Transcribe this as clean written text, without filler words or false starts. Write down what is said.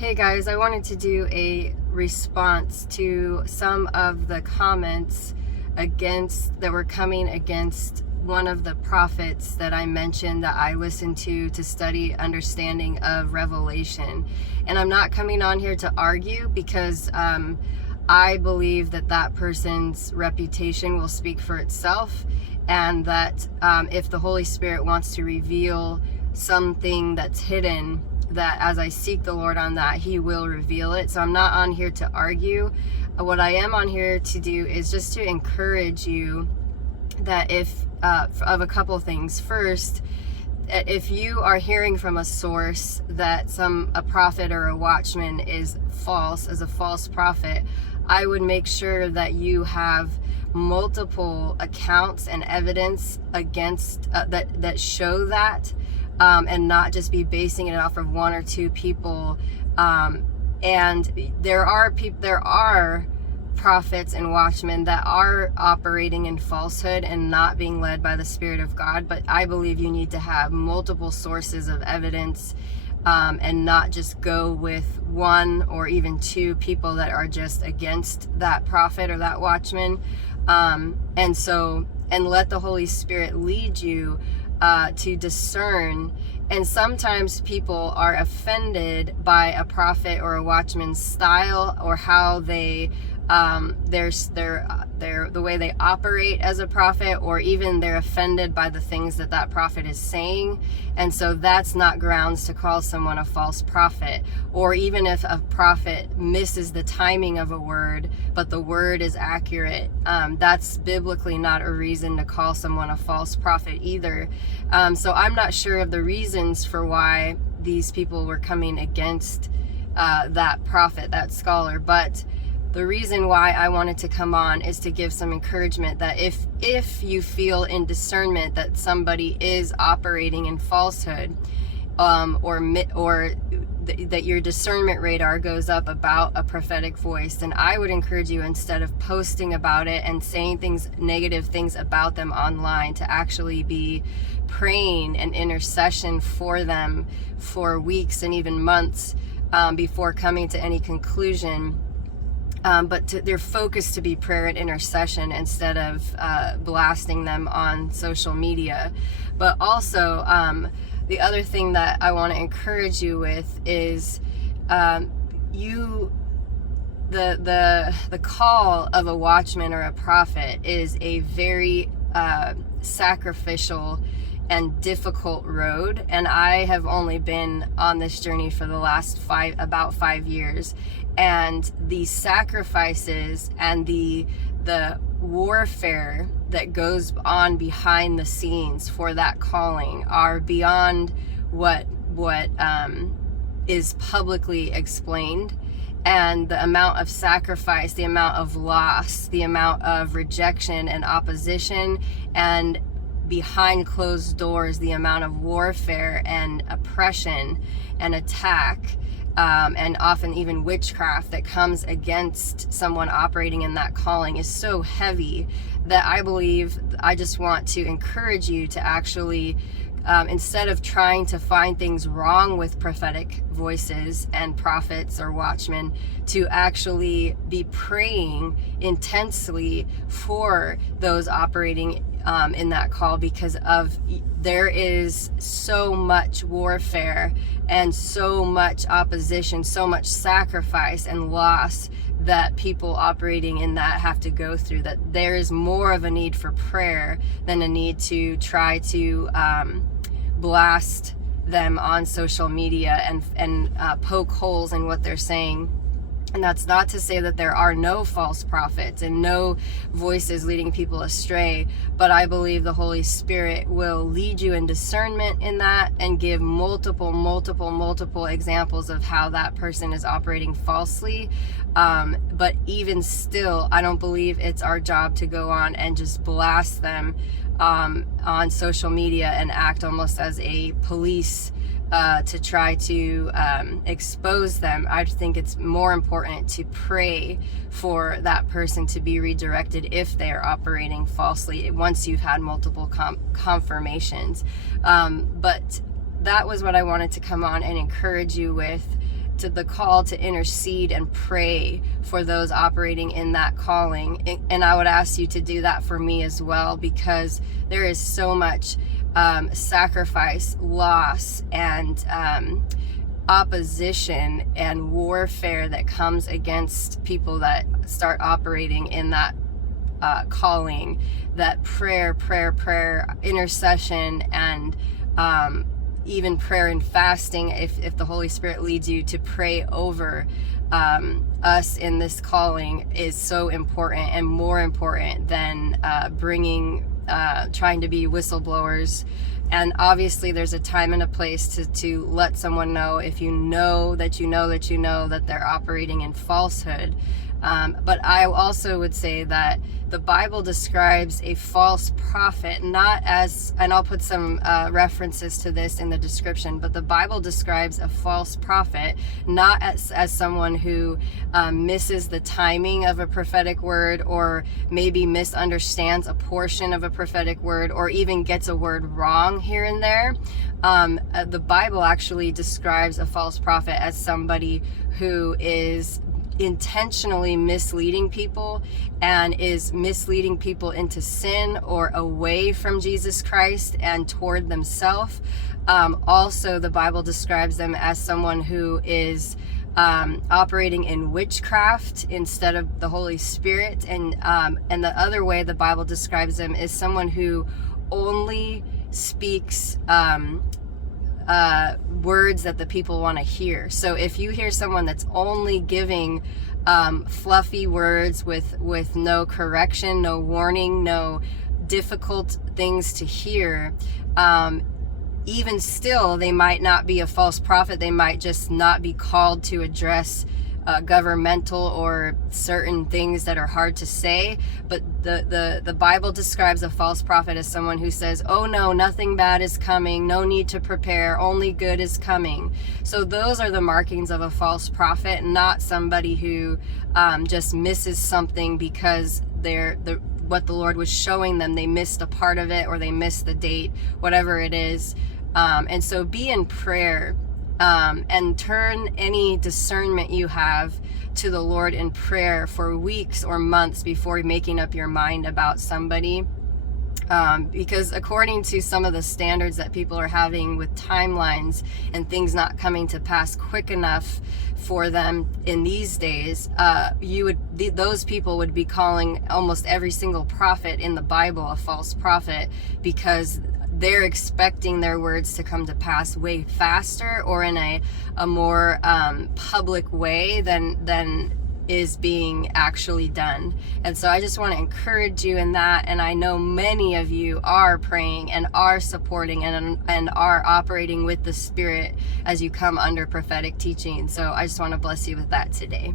Hey guys, I wanted to do a response to some of the comments that were coming against one of the prophets that I mentioned that I listened to study understanding of Revelation. And I'm not coming on here to argue because I believe that person's reputation will speak for itself, and that if the Holy Spirit wants to reveal something that's hidden, that as I seek the Lord on that, He will reveal it. So I'm not on here to argue. What I am on here to do is just to encourage you that of a couple things. First, if you are hearing from a source that a prophet or a watchman is false, as a false prophet, I would make sure that you have multiple accounts and evidence against that show that. And not just be basing it off of one or two people. And there are prophets and watchmen that are operating in falsehood and not being led by the Spirit of God. But I believe you need to have multiple sources of evidence, and not just go with one or even two people that are just against that prophet or that watchman. And let the Holy Spirit lead you to discern. And sometimes people are offended by a prophet or a watchman's style, or how they the way they operate as a prophet, or even they're offended by the things that prophet is saying. And so that's not grounds to call someone a false prophet. Or even if a prophet misses the timing of a word, but the word is accurate, that's biblically not a reason to call someone a false prophet either. So I'm not sure of the reasons for why these people were coming against that prophet, that scholar, but the reason why I wanted to come on is to give some encouragement that if you feel in discernment that somebody is operating in falsehood, or that your discernment radar goes up about a prophetic voice, then I would encourage you, instead of posting about it and saying negative things about them online, to actually be praying and intercession for them for weeks and even months before coming to any conclusion. But their focus to be prayer and intercession instead of blasting them on social media. But also, the other thing that I want to encourage you with is the call of a watchman or a prophet is a very sacrificial and difficult road. And I have only been on this journey for the last about 5 years. And the sacrifices and the warfare that goes on behind the scenes for that calling are beyond what is publicly explained. And the amount of sacrifice, the amount of loss, the amount of rejection and opposition, and behind closed doors, the amount of warfare and oppression and attack, and often even witchcraft that comes against someone operating in that calling is so heavy that I just want to encourage you to actually, instead of trying to find things wrong with prophetic voices and prophets or watchmen, to actually be praying intensely for those operating in that call, because there is so much warfare and so much opposition, so much sacrifice and loss that people operating in that have to go through, that there is more of a need for prayer than a need to try to blast them on social media and poke holes in what they're saying. And that's not to say that there are no false prophets and no voices leading people astray, but I believe the Holy Spirit will lead you in discernment in that and give multiple examples of how that person is operating falsely. But even still, I don't believe it's our job to go on and just blast them on social media and act almost as a police to try to expose them. I think it's more important to pray for that person to be redirected if they are operating falsely once you've had multiple confirmations. But that was what I wanted to come on and encourage you with the call to intercede and pray for those operating in that calling. And I would ask you to do that for me as well, because there is so much sacrifice, loss, and opposition and warfare that comes against people that start operating in that calling, that prayer, intercession, and even prayer and fasting, if the Holy Spirit leads you to pray over us in this calling, is so important, and more important than trying to be whistleblowers. And obviously there's a time and a place to let someone know if you know that they're operating in falsehood. But I also would say that the Bible describes a false prophet not as, and I'll put some references to this in the description, but the Bible describes a false prophet not as someone who misses the timing of a prophetic word, or maybe misunderstands a portion of a prophetic word, or even gets a word wrong here and there. The Bible actually describes a false prophet as somebody who is intentionally misleading people, and is misleading people into sin or away from Jesus Christ and toward themselves. Also, the Bible describes them as someone who is operating in witchcraft instead of the Holy Spirit. And the other way the Bible describes them is someone who only speaks words that the people want to hear. So if you hear someone that's only giving fluffy words with no correction, no warning, no difficult things to hear, even still, they might not be a false prophet. They might just not be called to address governmental or certain things that are hard to say. But the Bible describes a false prophet as someone who says, oh no, nothing bad is coming, no need to prepare, only good is coming. So those are the markings of a false prophet, not somebody who just misses something because what the Lord was showing them, they missed a part of it, or they missed the date, whatever it is. And so be in prayer. And turn any discernment you have to the Lord in prayer for weeks or months before making up your mind about somebody. Because according to some of the standards that people are having with timelines and things not coming to pass quick enough for them in these days, those people would be calling almost every single prophet in the Bible a false prophet, because they're expecting their words to come to pass way faster, or in a more public way than is being actually done. And so I just want to encourage you in that. And I know many of you are praying and are supporting and are operating with the Spirit as you come under prophetic teaching. So I just want to bless you with that today.